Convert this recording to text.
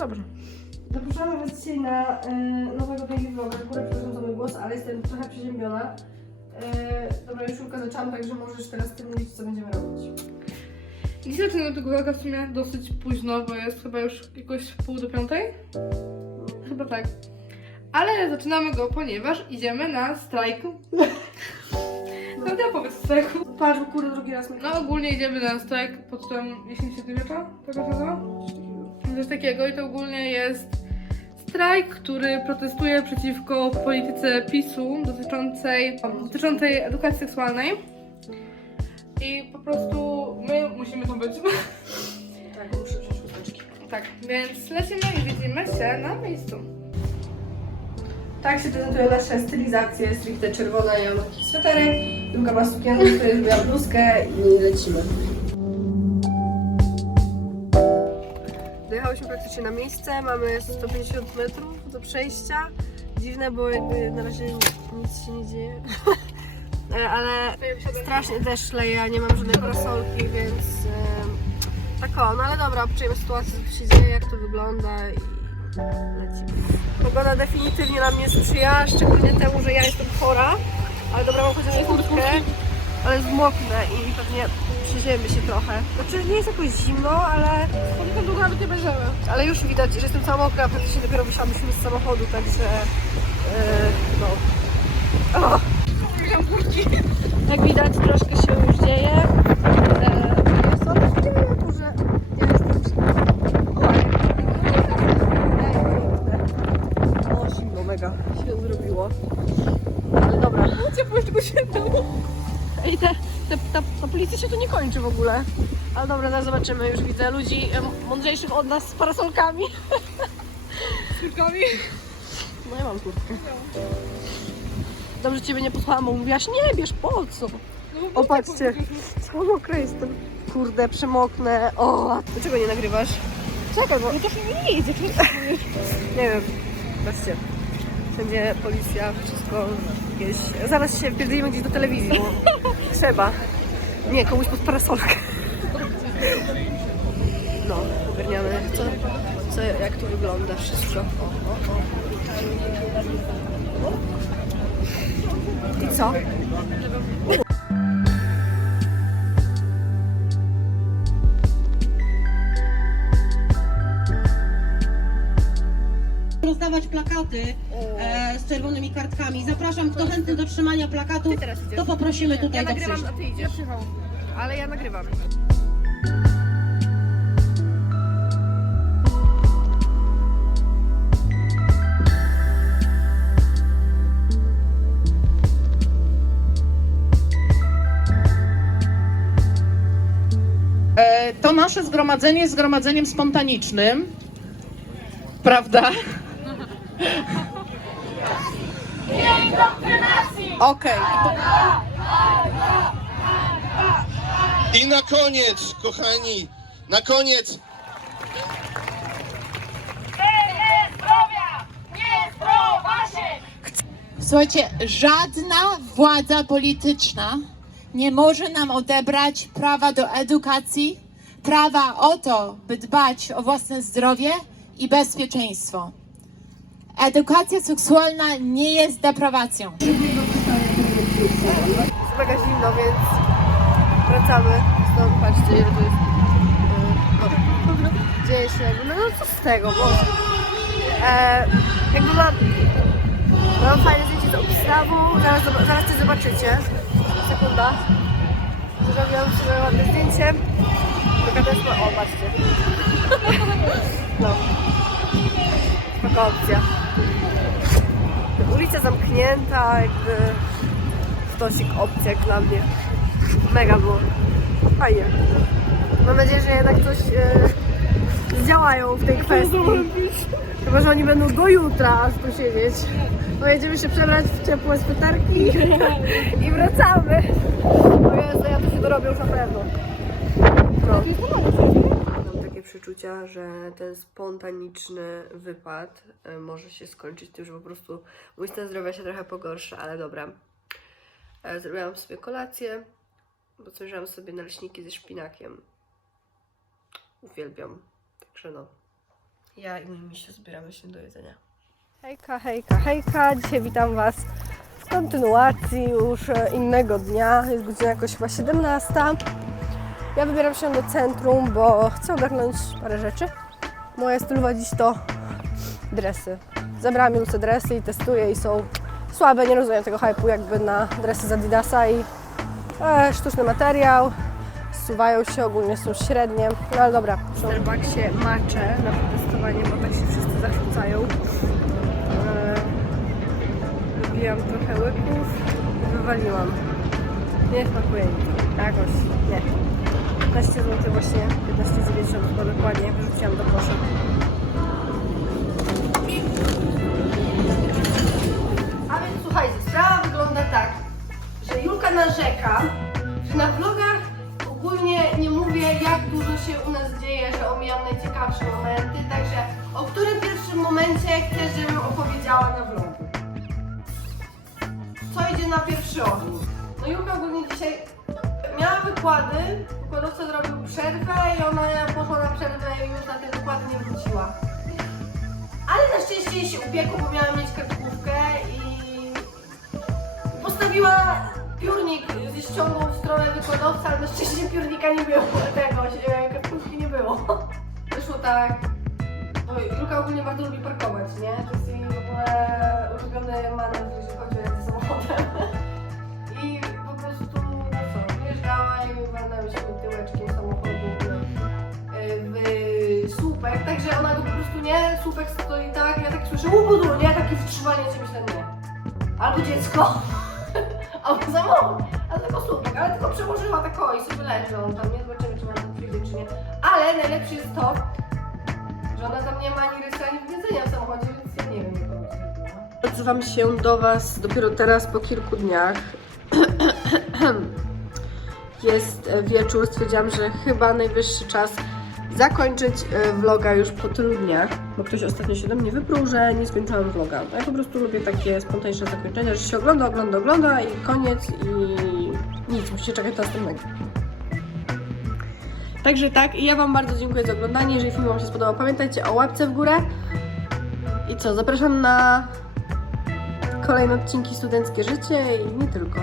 dobrze. Zapraszamy Was dzisiaj na y, nowego baby vloga. Akurat przepraszam za mój głos, ale jestem trochę przeziębiona. Y, dobra, już Julka zaczęłam, także możesz teraz Ty mówić, co będziemy robić. Dzisiaj zaczynamy tego vloga w sumie dosyć późno, bo jest chyba już jakoś pół do piątej. Chyba tak. Ale zaczynamy go, ponieważ idziemy na strajk. No ja powiedz strajku. Patrz, bo kurde, drugi raz mi No ogólnie idziemy na strajk pod Jesień Średniowiecza, tak się nazywa? Coś takiego i to ogólnie jest strajk, który protestuje przeciwko polityce PiSu dotyczącej, dotyczącej edukacji seksualnej. I po prostu my musimy tu być. Tak, muszę wziąć chusteczki. tak, więc lecimy i widzimy się na miejscu. Tak się prezentują nasze stylizacje. Stricte czerwona, ja mam taki sweterek. Druga ma sukienkę, która zrobiła bluzkę i lecimy. Dojechałyśmy praktycznie na miejsce, mamy 150 metrów do przejścia. Dziwne, bo jakby na razie nic się nie dzieje. E, Ale strasznie deszcz leje, nie mam żadnej parasolki, więc em, tak o, no ale dobra, obczujemy sytuację, co tu się dzieje, jak to wygląda i lecimy. Pogoda definitywnie nam nie sprzyja, szczególnie temu, że ja jestem chora, ale dobra, mam chociaż kurtkę, ale zmoknę i pewnie przezięmy się trochę. Znaczy nie jest jakoś zimno, ale Potem długo nawet nie będziemy. ale już widać, że jestem cała mokra, praktycznie dopiero wysiadłyśmy z samochodu, także yy, no. O. Jak widać troszkę się już dzieje. Mega się zrobiło. Ale dobra. No ciepło już tylko się dało. Ej, te, te, ta, ta policja się tu nie kończy w ogóle. Ale dobra, zaraz zobaczymy. Już widzę ludzi mądrzejszych od nas z parasolkami. Z kurkami. No ja mam kurtkę. Dobrze Ciebie nie posłałam, bo mówiłaś, nie bierz, po co? No, O, patrzcie. Co mokra jestem. Kurde, przemoknę. O, a dlaczego nie nagrywasz? Czekaj, bo... No to się nie idzie, to Nie wiem. Patrzcie. Wszędzie policja, wszystko jakieś... Zaraz się wpierdolimy gdzieś do telewizji, bo trzeba. Nie, komuś pod parasolkę. No, ogarniamy co, co, jak tu wygląda wszystko. O, o, o. I co? Rozdawać plakaty e, z czerwonymi kartkami. Zapraszam, kto chętny do trzymania idziesz. to poprosimy Ja tutaj do nagrywam, przyjścia. a ty idziesz. Ale ja nagrywam. E, To nasze zgromadzenie jest zgromadzeniem spontanicznym. Prawda? Okej. I na koniec, kochani, na koniec Słuchajcie, żadna władza polityczna nie może nam odebrać prawa do edukacji, prawa o to, by dbać o własne zdrowie i bezpieczeństwo. Edukacja seksualna nie jest deprawacją. Jest mega zimno, więc wracamy. Stąd patrzcie, ile tu jest. No, dzieje się. No, no co z tego, bo e, jakby mam, mam fajne zdjęcie z obstawą, zaraz, zaraz coś zobaczycie. Sekunda. Zrobiłam sobie ładne zdjęcie. Ma, o patrzcie. No. Taka opcja. Ulica zamknięta, jakby stosik opcja jak dla mnie. Mega było. Fajnie. Mam nadzieję, że jednak coś e, zdziałają w tej kwestii. Chyba, że oni będą do jutra aż tu siedzieć. Pojedziemy się przebrać w ciepłe sweterki i wracamy. O Jezu, ja to się dorobię już na pewno. No. Takie przeczucia, że ten spontaniczny wypad e, może się skończyć tym, że po prostu mój stan zdrowia się trochę pogorsza, ale dobra. E, Zrobiłam sobie kolację, bo zrobiłam sobie naleśniki ze szpinakiem. Uwielbiam. Także no. Ja i mój misiu zbieramy się do jedzenia. Hejka, hejka, hejka. Dzisiaj witam Was w kontynuacji już e, innego dnia. Jest godzina jakoś chyba 17. Ja wybieram się do centrum, bo chcę ogarnąć parę rzeczy. Moja stylowa dziś to dresy. Zebrałam Julce dresy i testuję i są słabe. Nie rozumiem tego hype'u jakby na dresy z Adidasa i e, sztuczny materiał. Zsuwają się, ogólnie są średnie. No ale dobra. W Starbucksie macze na protestowanie, bo tak się wszyscy zachwycają. E, trochę łyków wywaliłam. Nie smakuje mi. Jakoś nie. 15 zł właśnie, 15,90 chyba dokładnie, wyrzuciłam do kosza. A więc słuchajcie, sprawa wygląda tak, że Julka narzeka, że na vlogach ogólnie nie mówię jak dużo się u nas dzieje, że omijam najciekawsze momenty, także o którym pierwszym momencie chcesz, żebym opowiedziała na vlogu? Co idzie na pierwszy ogień? No Julka ogólnie dzisiaj miała wykłady, wykładowca zrobił przerwę i ona poszła na przerwę i już na te wykłady nie wróciła. Ale na szczęście się upiekło, bo miała mieć kartkówkę i postawiła piórnik ze ściągą w stronę wykładowca, ale na szczęście piórnika nie było, tego, e, kartkówki nie było. Wyszło tak, bo Julka ogólnie bardzo lubi parkować, nie? To jest jej w ogóle ulubiony manewr, jeżeli chodzi o jazdę samochodem. Walnęły się tyłeczkiem samochodu w, w słupek, także ona go po prostu nie, słupek stoi tak, ja tak słyszę łubudu, nie, takie wstrzymanie, czy myślę, nie. Albo dziecko, albo samochód, a tylko słupek, ale tylko przełożyła tak o i sobie leżą, tam nie zobaczymy, czy ma tam przyjdzie, czy nie. Ale najlepsze jest to, że ona tam nie ma ani rysa, ani jedzenia w samochodzie, więc ja nie wiem. Odzywam się do Was dopiero teraz po kilku dniach. Jest e, wieczór, stwierdziłam, że chyba najwyższy czas zakończyć e, vloga już po tylu dniach, bo ktoś ostatnio się do mnie wyprół, że nie skończyłam vloga. Ja po prostu lubię takie spontaniczne zakończenia, że się ogląda, ogląda, ogląda i koniec i nic, musicie czekać na następnego. Także tak, i ja Wam bardzo dziękuję za oglądanie. Jeżeli film Wam się spodobał, pamiętajcie o łapce w górę. I co, zapraszam na kolejne odcinki Studenckie Życie i nie tylko.